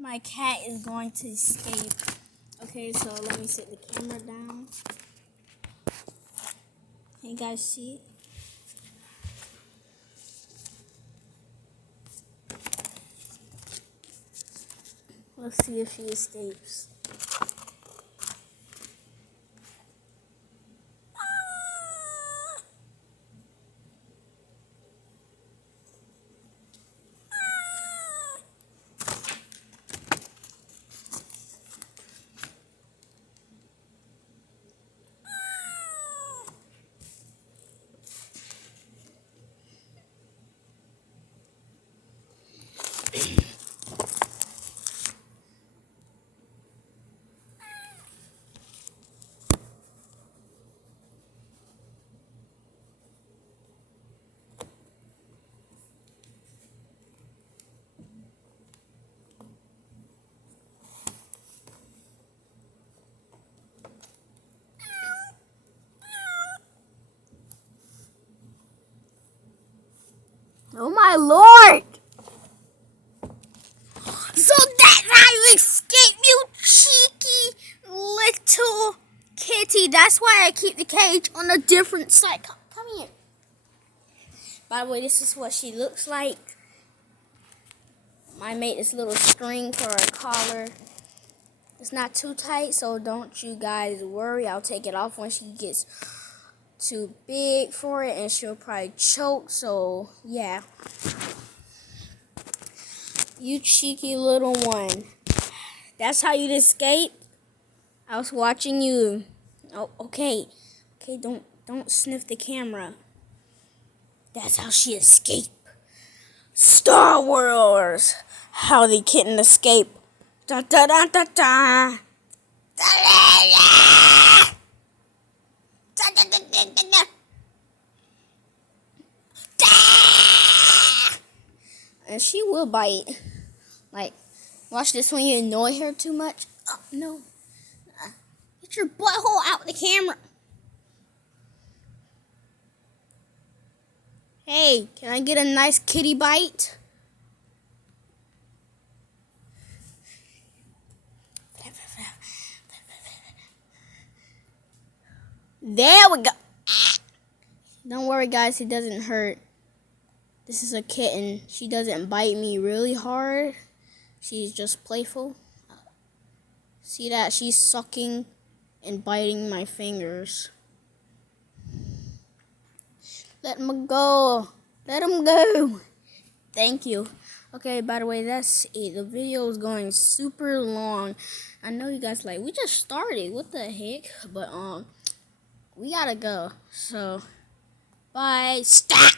My cat is going to escape. Okay, so let me set the camera down. Can you guys see it? Let's see if she escapes. Oh my lord! So that's how you escape, you cheeky little kitty. That's why I keep the cage on a different side. Come here. By the way, this is what she looks like. I made this little string for a collar. It's not too tight, so don't you guys worry. I'll take it off when she gets too big for it, and she'll probably choke. So yeah, you cheeky little one. That's how you'd escape. I was watching you. Oh, okay, don't sniff the camera. That's how she escaped. Star Wars. How the kitten escaped. Da da da da da. And she will bite. Like, watch this when you annoy her too much. Oh, no. Get your butthole out of the camera. Hey, can I get a nice kitty bite? There we go. Don't worry, guys. It doesn't hurt. This is a kitten. She doesn't bite me really hard. She's just playful. See that? She's sucking and biting my fingers. Let him go. Let him go. Thank you. Okay, by the way, that's it. The video is going super long. I know you guys like, we just started. What the heck? But we gotta go. So bye. Stop.